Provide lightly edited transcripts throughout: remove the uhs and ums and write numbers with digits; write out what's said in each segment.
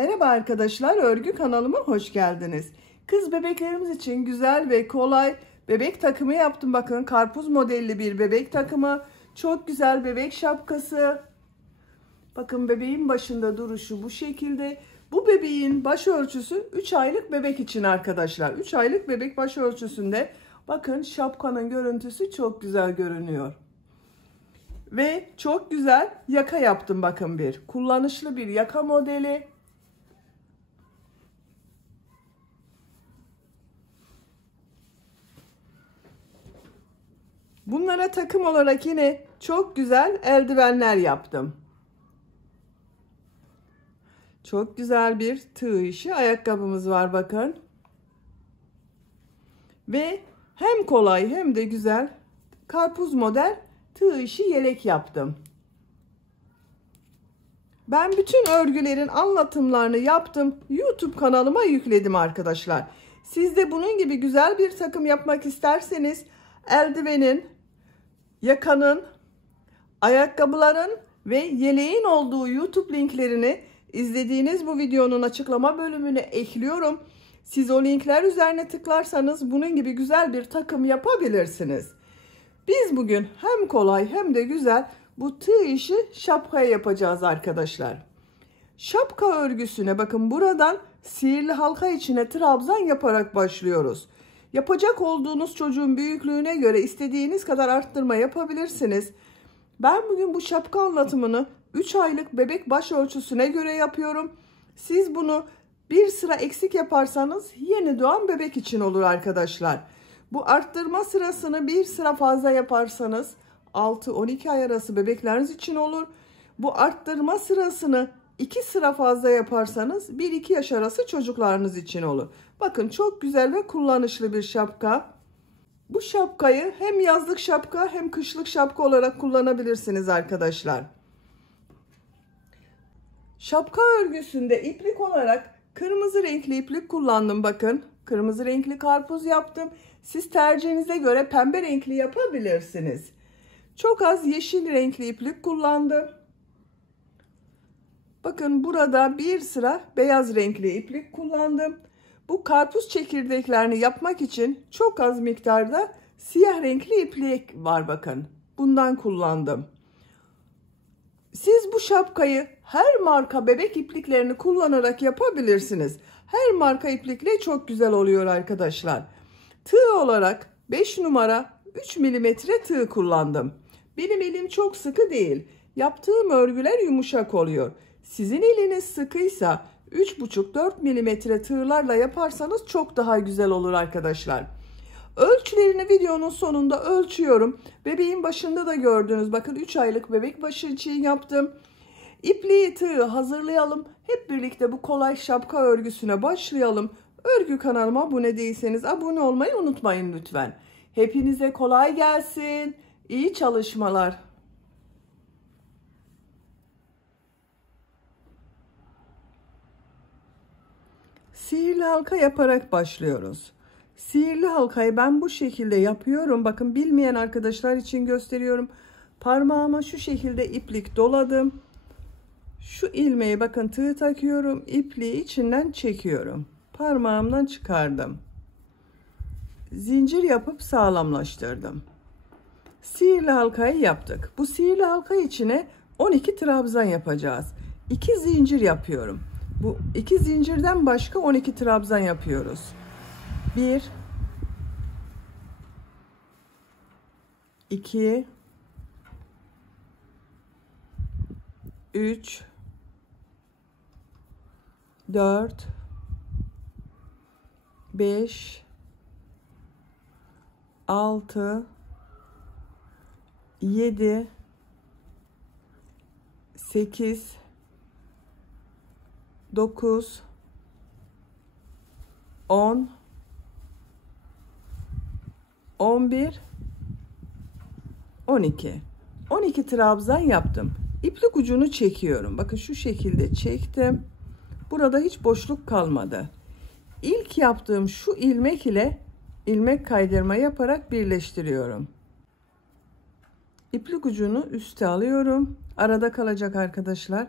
Merhaba arkadaşlar, örgü kanalıma hoş geldiniz. Kız bebeklerimiz için güzel ve kolay bebek takımı yaptım. Bakın, karpuz modelli bir bebek takımı. Çok güzel bebek şapkası. Bakın, bebeğin başında duruşu bu şekilde. Bu bebeğin başörtüsü 3 aylık bebek için arkadaşlar. 3 aylık bebek başörtüsünde bakın, şapkanın görüntüsü çok güzel görünüyor. Ve çok güzel yaka yaptım, bakın bir. Kullanışlı bir yaka modeli. Bunlara takım olarak yine çok güzel eldivenler yaptım. Çok güzel bir tığ işi ayakkabımız var bakın. Ve hem kolay hem de güzel karpuz model tığ işi yelek yaptım. Ben bütün örgülerin anlatımlarını yaptım. YouTube kanalıma yükledim arkadaşlar. Siz de bunun gibi güzel bir takım yapmak isterseniz eldivenin, yakanın, ayakkabıların ve yeleğin olduğu YouTube linklerini izlediğiniz bu videonun açıklama bölümüne ekliyorum. Siz o linkler üzerine tıklarsanız bunun gibi güzel bir takım yapabilirsiniz. Biz bugün hem kolay hem de güzel bu tığ işi şapkaya yapacağız arkadaşlar. Şapka örgüsüne bakın, buradan sihirli halka içine trabzan yaparak başlıyoruz. Yapacak olduğunuz çocuğun büyüklüğüne göre istediğiniz kadar arttırma yapabilirsiniz. Ben bugün bu şapka anlatımını 3 aylık bebek başörtüsüne göre yapıyorum. Siz bunu bir sıra eksik yaparsanız yeni doğan bebek için olur arkadaşlar. Bu arttırma sırasını bir sıra fazla yaparsanız 6-12 ay arası bebekleriniz için olur. Bu arttırma sırasını 2 sıra fazla yaparsanız 1-2 yaş arası çocuklarınız için olur. Bakın, çok güzel ve kullanışlı bir şapka. Bu şapkayı hem yazlık şapka hem kışlık şapka olarak kullanabilirsiniz arkadaşlar. Şapka örgüsünde iplik olarak kırmızı renkli iplik kullandım bakın. Kırmızı renkli karpuz yaptım. Siz tercihinize göre pembe renkli yapabilirsiniz. Çok az yeşil renkli iplik kullandım. Bakın, burada bir sıra beyaz renkli iplik kullandım. Bu karpuz çekirdeklerini yapmak için çok az miktarda siyah renkli iplik var bakın. Bundan kullandım. Siz bu şapkayı her marka bebek ipliklerini kullanarak yapabilirsiniz. Her marka iplikle çok güzel oluyor arkadaşlar. Tığ olarak 5 numara 3 milimetre tığ kullandım. Benim elim çok sıkı değil. Yaptığım örgüler yumuşak oluyor. Sizin eliniz sıkıysa 3,5-4 milimetre tığlarla yaparsanız çok daha güzel olur arkadaşlar. Ölçülerini videonun sonunda ölçüyorum. Bebeğin başında da gördünüz. Bakın, 3 aylık bebek başı için yaptım. İpliği, tığı hazırlayalım. Hep birlikte bu kolay şapka örgüsüne başlayalım. Örgü kanalıma abone değilseniz abone olmayı unutmayın lütfen. Hepinize kolay gelsin. İyi çalışmalar. Sihirli halka yaparak başlıyoruz. Sihirli halkayı ben bu şekilde yapıyorum. Bakın, bilmeyen arkadaşlar için gösteriyorum. Parmağıma şu şekilde iplik doladım. Şu ilmeği bakın, tığ takıyorum. İpliği içinden çekiyorum. Parmağımdan çıkardım. Zincir yapıp sağlamlaştırdım. Sihirli halkayı yaptık. Bu sihirli halka içine 12 trabzan yapacağız. 2 zincir yapıyorum. Bu 2 zincirden başka 12 trabzan yapıyoruz. 1 2 3 4 5 6 7 8 9 10 11 12 trabzan yaptım. İplik ucunu çekiyorum. Bakın, şu şekilde çektim. Burada hiç boşluk kalmadı. İlk yaptığım şu ilmek ile ilmek kaydırma yaparak birleştiriyorum. İplik ucunu üste alıyorum. Arada kalacak arkadaşlar.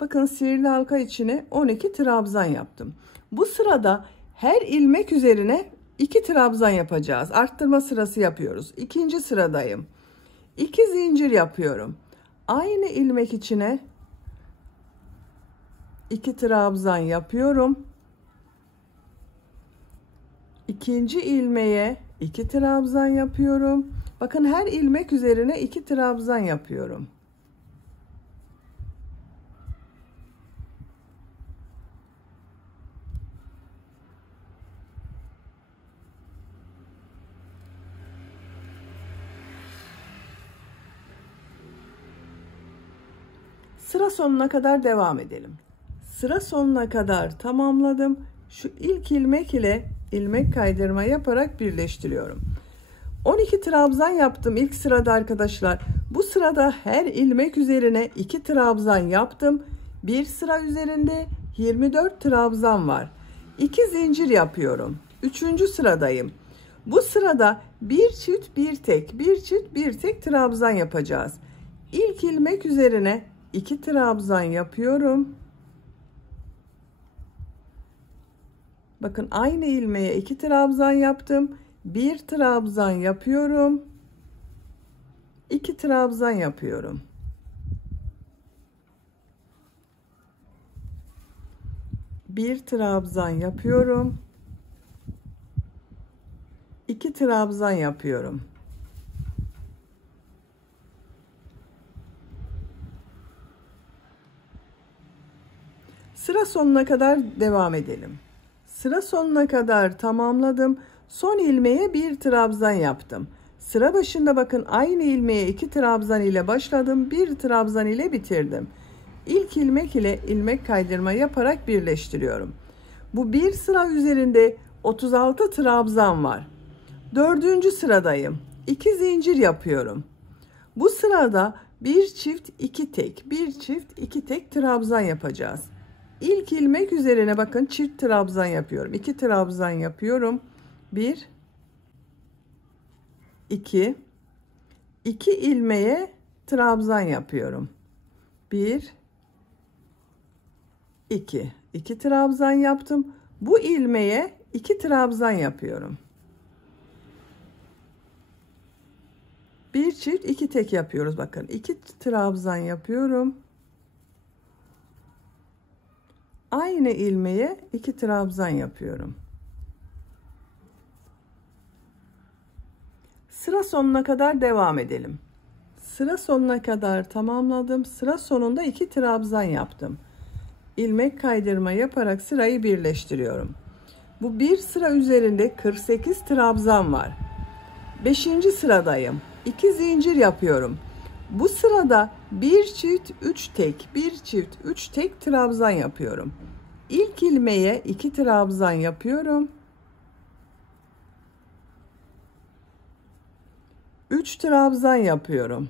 Bakın sihirli halka içine 12 trabzan yaptım. Bu sırada her ilmek üzerine 2 trabzan yapacağız. Arttırma sırası yapıyoruz. İkinci sıradayım. 2 zincir yapıyorum. Aynı ilmek içine 2 trabzan yapıyorum. İkinci ilmeğe 2 trabzan yapıyorum. Bakın her ilmek üzerine 2 trabzan yapıyorum. Sıra sonuna kadar devam edelim. Sıra sonuna kadar tamamladım. Şu ilk ilmek ile ilmek kaydırma yaparak birleştiriyorum. 12 trabzan yaptım ilk sırada arkadaşlar. Bu sırada her ilmek üzerine 2 trabzan yaptım. Bir sıra üzerinde 24 trabzan var. 2 zincir yapıyorum. 3. sıradayım. Bu sırada bir çift bir tek, bir çift bir tek trabzan yapacağız. İlk ilmek üzerine 2 trabzan yapıyorum. Bakın aynı ilmeğe 2 trabzan yaptım. 1 trabzan yapıyorum. 2 trabzan yapıyorum. Bir trabzan yapıyorum. 2 trabzan yapıyorum. Sıra sonuna kadar devam edelim. Sıra sonuna kadar tamamladım. Son ilmeğe 1 trabzan yaptım. Sıra başında bakın aynı ilmeğe 2 trabzan ile başladım. 1 trabzan ile bitirdim. İlk ilmek ile ilmek kaydırma yaparak birleştiriyorum. Bu bir sıra üzerinde 36 trabzan var. 4. sıradayım. 2 zincir yapıyorum. Bu sırada bir çift 2 tek, bir çift 2 tek trabzan yapacağız. İlk ilmek üzerine bakın çift trabzan yapıyorum. 2 trabzan yapıyorum. 1 2 2 ilmeğe trabzan yapıyorum. 1 2 2 trabzan yaptım. Bu ilmeğe 2 trabzan yapıyorum. Bir çift 2 tek yapıyoruz. Bakın 2 trabzan yapıyorum. Aynı ilmeğe 2 trabzan yapıyorum. Sıra sonuna kadar devam edelim. Sıra sonuna kadar tamamladım. Sıra sonunda 2 trabzan yaptım. İlmek kaydırma yaparak sırayı birleştiriyorum. Bu bir sıra üzerinde 48 trabzan var. 5. sıradayım. 2 zincir yapıyorum. Bu sırada bir çift 3 tek, bir çift 3 tek trabzan yapıyorum. İlk ilmeğe 2 trabzan yapıyorum. 3 trabzan yapıyorum.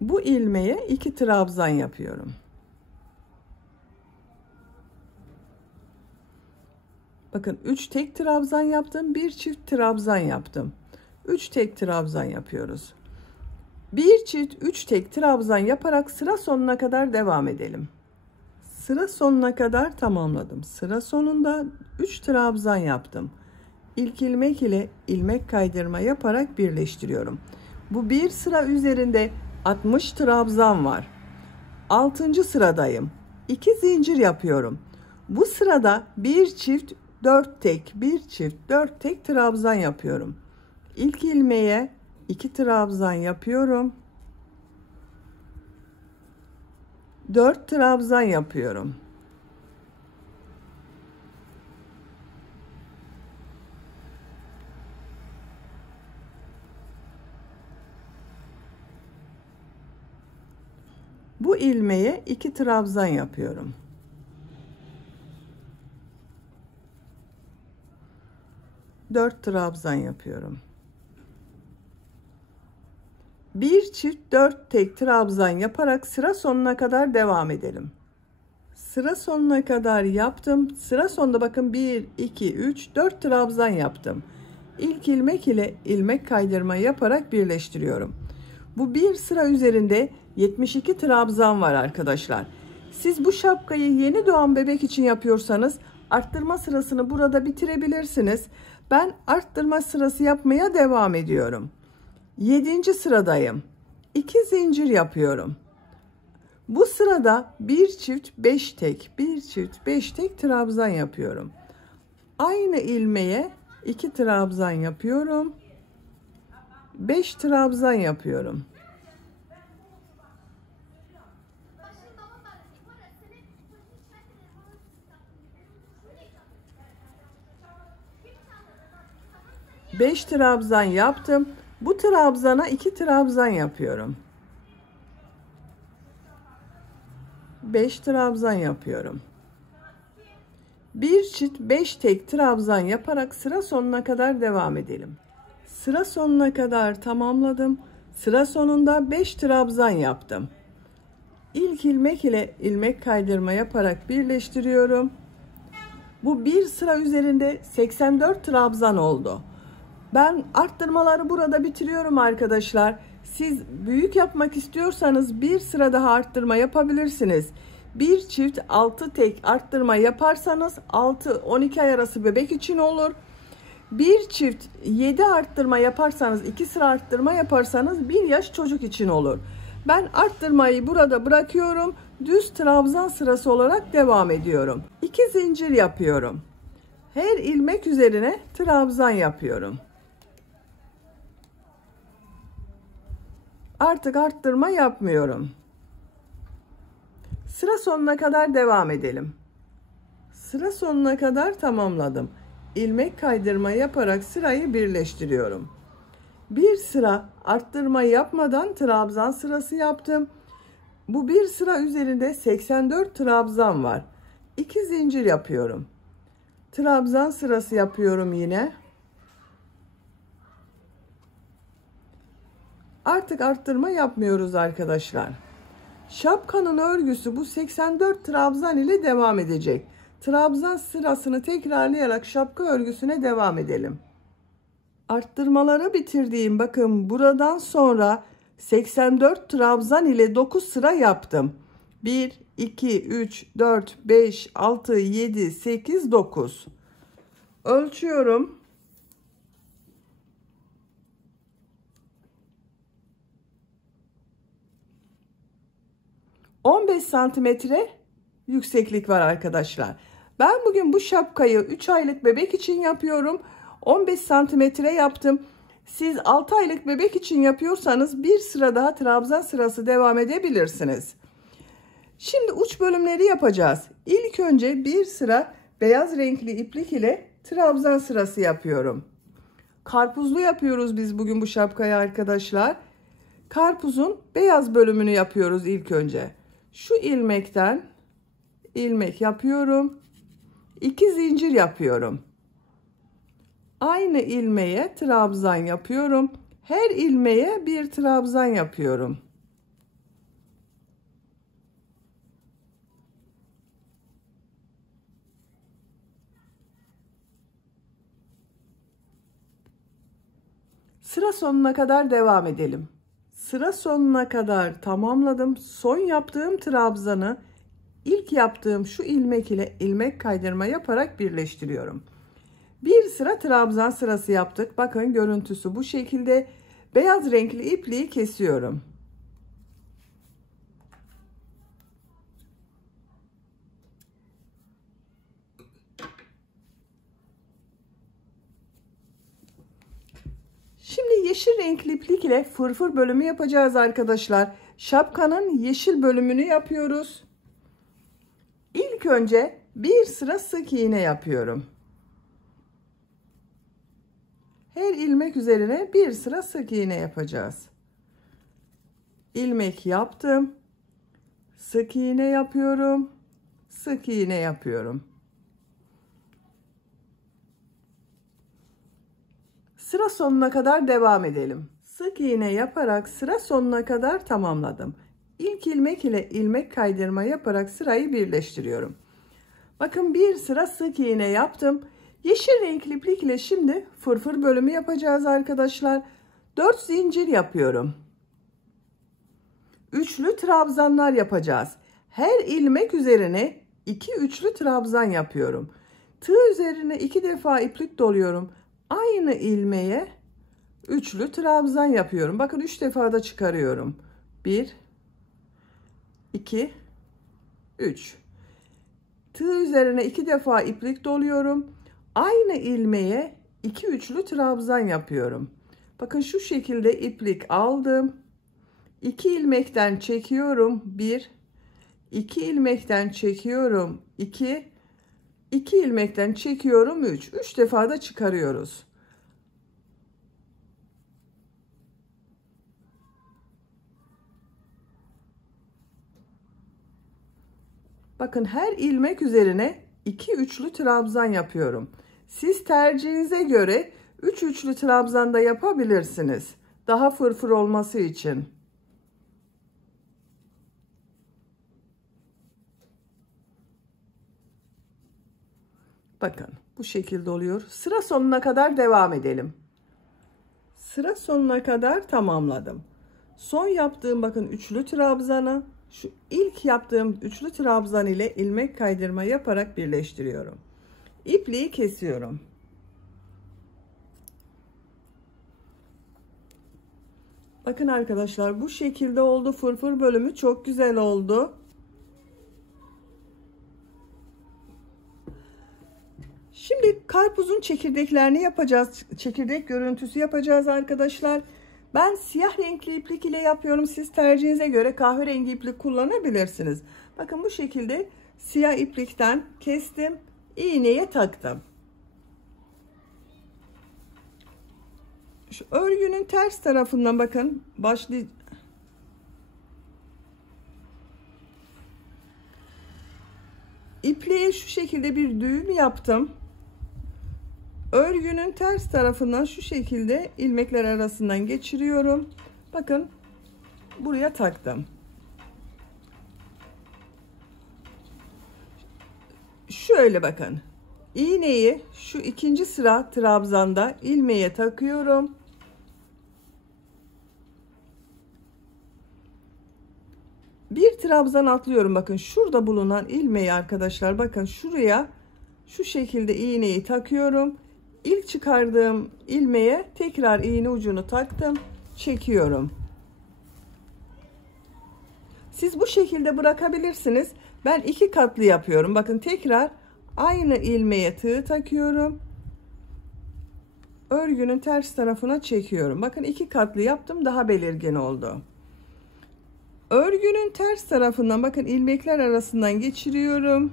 Bu ilmeğe 2 trabzan yapıyorum. Bakın 3 tek trabzan yaptım, bir çift trabzan yaptım. 3 tek trabzan yapıyoruz. Bir çift 3 tek trabzan yaparak sıra sonuna kadar devam edelim. Sıra sonuna kadar tamamladım. Sıra sonunda 3 trabzan yaptım. İlk ilmek ile ilmek kaydırma yaparak birleştiriyorum. Bu bir sıra üzerinde 60 trabzan var. 6. sıradayım. 2 zincir yapıyorum. Bu sırada bir çift 4 tek, bir çift 4 tek trabzan yapıyorum. İlk ilmeğe 2 trabzan yapıyorum. 4 trabzan yapıyorum. Bu ilmeğe 2 trabzan yapıyorum. Dört trabzan yapıyorum. Bir çift 4 tek trabzan yaparak sıra sonuna kadar devam edelim. Sıra sonuna kadar yaptım. Sıra sonunda bakın 1 2 3 4 trabzan yaptım. İlk ilmek ile ilmek kaydırma yaparak birleştiriyorum. Bu bir sıra üzerinde 72 trabzan var arkadaşlar. Siz bu şapkayı yeni doğan bebek için yapıyorsanız arttırma sırasını burada bitirebilirsiniz. Ben arttırma sırası yapmaya devam ediyorum. 7. sıradayım. 2 zincir yapıyorum. Bu sırada bir çift 5 tek, bir çift 5 tek trabzan yapıyorum. Aynı ilmeğe 2 trabzan yapıyorum. 5 trabzan yapıyorum. Beş trabzan yaptım. Bu trabzana 2 trabzan yapıyorum. 5 trabzan yapıyorum. Bir çift 5 tek trabzan yaparak sıra sonuna kadar devam edelim. Sıra sonuna kadar tamamladım. Sıra sonunda 5 trabzan yaptım. İlk ilmek ile ilmek kaydırma yaparak birleştiriyorum. Bu bir sıra üzerinde 84 trabzan oldu. Ben arttırmaları burada bitiriyorum arkadaşlar. Siz büyük yapmak istiyorsanız bir sıra daha arttırma yapabilirsiniz. Bir çift 6 tek arttırma yaparsanız 6-12 ay arası bebek için olur. Bir çift 7 arttırma yaparsanız, 2 sıra arttırma yaparsanız 1 yaş çocuk için olur. Ben arttırmayı burada bırakıyorum. Düz trabzan sırası olarak devam ediyorum. 2 zincir yapıyorum. Her ilmek üzerine trabzan yapıyorum. Artık arttırma yapmıyorum. Sıra sonuna kadar devam edelim. Sıra sonuna kadar tamamladım. İlmek kaydırma yaparak sırayı birleştiriyorum. Bir sıra arttırma yapmadan trabzan sırası yaptım. Bu bir sıra üzerinde 84 trabzan var. 2 zincir yapıyorum. Trabzan sırası yapıyorum yine. Artık arttırma yapmıyoruz arkadaşlar. Şapkanın örgüsü bu 84 trabzan ile devam edecek. Trabzan sırasını tekrarlayarak şapka örgüsüne devam edelim. Arttırmaları bitirdiğim bakın buradan sonra 84 trabzan ile 9 sıra yaptım. 1, 2, 3, 4, 5, 6, 7, 8, 9. Ölçüyorum. 15 santimetre yükseklik var arkadaşlar. Ben bugün bu şapkayı 3 aylık bebek için yapıyorum. 15 santimetre yaptım. Siz 6 aylık bebek için yapıyorsanız bir sıra daha trabzan sırası devam edebilirsiniz. Şimdi uç bölümleri yapacağız. İlk önce bir sıra beyaz renkli iplik ile trabzan sırası yapıyorum. Karpuzlu yapıyoruz biz bugün bu şapkayı arkadaşlar. Karpuzun beyaz bölümünü yapıyoruz ilk önce. Şu ilmekten ilmek yapıyorum. 2 zincir yapıyorum. Aynı ilmeğe trabzan yapıyorum. Her ilmeğe bir trabzan yapıyorum. Sıra sonuna kadar devam edelim. Sıra sonuna kadar tamamladım. Son yaptığım trabzanı ilk yaptığım şu ilmek ile ilmek kaydırma yaparak birleştiriyorum. Bir sıra trabzan sırası yaptık. Bakın görüntüsü bu şekilde. Beyaz renkli ipliği kesiyorum. Şimdi yeşil renkli iplik ile fırfır bölümü yapacağız arkadaşlar. Şapkanın yeşil bölümünü yapıyoruz. İlk önce bir sıra sık iğne yapıyorum. Her ilmek üzerine bir sıra sık iğne yapacağız. İlmek yaptım. Sık iğne yapıyorum. Sık iğne yapıyorum. Sıra sonuna kadar devam edelim. Sık iğne yaparak sıra sonuna kadar tamamladım. İlk ilmek ile ilmek kaydırma yaparak sırayı birleştiriyorum. Bakın bir sıra sık iğne yaptım. Yeşil renkli iplik ile şimdi fırfır bölümü yapacağız arkadaşlar. 4 zincir yapıyorum. Üçlü trabzanlar yapacağız. Her ilmek üzerine 2 üçlü trabzan yapıyorum. Tığ üzerine 2 defa iplik doluyorum. Aynı ilmeğe üçlü trabzan yapıyorum. Bakın 3 defa da çıkarıyorum. 1 2 3. Tığ üzerine 2 defa iplik doluyorum. Aynı ilmeğe 2 üçlü trabzan yapıyorum. Bakın şu şekilde iplik aldım. 2 ilmekten çekiyorum. 1 2 ilmekten çekiyorum. 2 2 ilmekten çekiyorum. 3 defa da çıkarıyoruz. Bakın her ilmek üzerine 2 üçlü trabzan yapıyorum. Siz tercihinize göre 3 üçlü trabzan da yapabilirsiniz. Daha fırfır olması için. Bakın bu şekilde oluyor. Sıra sonuna kadar devam edelim. Sıra sonuna kadar tamamladım. Son yaptığım bakın üçlü trabzanı şu ilk yaptığım üçlü trabzan ile ilmek kaydırma yaparak birleştiriyorum. İpliği kesiyorum. Bakın arkadaşlar bu şekilde oldu. Fırfır bölümü çok güzel oldu. Şimdi karpuzun çekirdeklerini yapacağız. Çekirdek görüntüsü yapacağız arkadaşlar. Ben siyah renkli iplik ile yapıyorum. Siz tercihinize göre kahverengi iplik kullanabilirsiniz. Bakın bu şekilde siyah iplikten kestim. İğneye taktım. Şu örgünün ters tarafından bakın ipliğe şu şekilde bir düğüm yaptım. Örgünün ters tarafından şu şekilde ilmekler arasından geçiriyorum. Bakın buraya taktım. Şöyle bakın. İğneyi şu ikinci sıra trabzanda ilmeğe takıyorum. Bir trabzan atlıyorum. Bakın şurada bulunan ilmeği arkadaşlar bakın şuraya şu şekilde iğneyi takıyorum. İlk çıkardığım ilmeğe tekrar iğne ucunu taktım, çekiyorum. Siz bu şekilde bırakabilirsiniz. Ben 2 katlı yapıyorum. Bakın tekrar aynı ilmeğe tığ takıyorum. Örgünün ters tarafına çekiyorum. Bakın 2 katlı yaptım, daha belirgin oldu. Örgünün ters tarafından bakın ilmekler arasından geçiriyorum.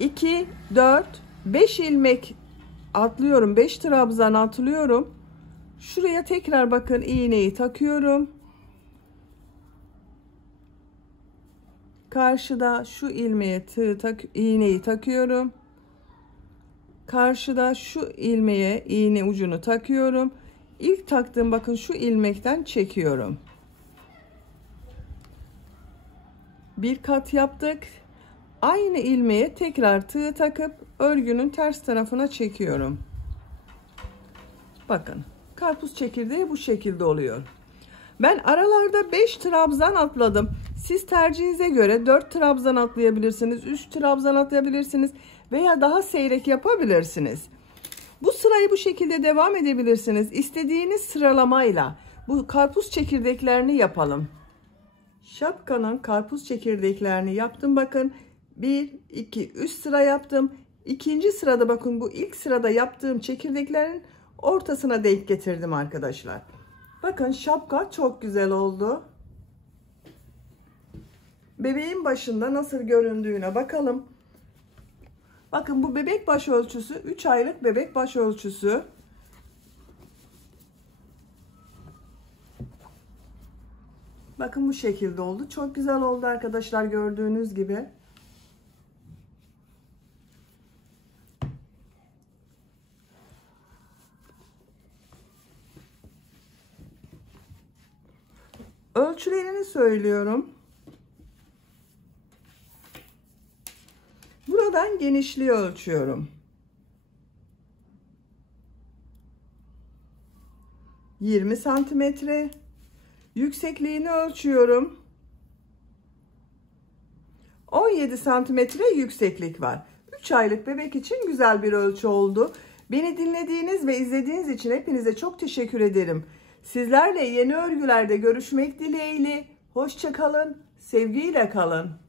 2 4 5 ilmek atlıyorum. 5 trabzan atlıyorum. Şuraya tekrar bakın iğneyi takıyorum. Karşıda şu ilmeğe iğneyi takıyorum. Karşıda şu ilmeğe iğne ucunu takıyorum. İlk taktığım bakın şu ilmekten çekiyorum. Bir kat yaptık. Aynı ilmeğe tekrar tığ takıp örgünün ters tarafına çekiyorum. Bakın karpuz çekirdeği bu şekilde oluyor. Ben aralarda 5 trabzan atladım. Siz tercihinize göre 4 trabzan atlayabilirsiniz, 3 trabzan atlayabilirsiniz veya daha seyrek yapabilirsiniz. Bu sırayı bu şekilde devam edebilirsiniz. İstediğiniz sıralamayla bu karpuz çekirdeklerini yapalım. Şapkanın karpuz çekirdeklerini yaptım. Bakın 1 2 3 sıra yaptım. İkinci sırada bakın bu ilk sırada yaptığım çekirdeklerin ortasına denk getirdim arkadaşlar. Bakın şapka çok güzel oldu. Bebeğin başında nasıl göründüğüne bakalım. Bakın bu bebek baş ölçüsü 3 aylık bebek baş ölçüsü. Bakın bu şekilde oldu. Çok güzel oldu arkadaşlar, gördüğünüz gibi. Ölçülerini söylüyorum. ben genişliği ölçüyorum. 20 santimetre. Yüksekliğini ölçüyorum. 17 santimetre yükseklik var. 3 aylık bebek için güzel bir ölçü oldu. Beni dinlediğiniz ve izlediğiniz için hepinize çok teşekkür ederim. Sizlerle yeni örgülerde görüşmek dileğiyle. Hoşça kalın, sevgiyle kalın.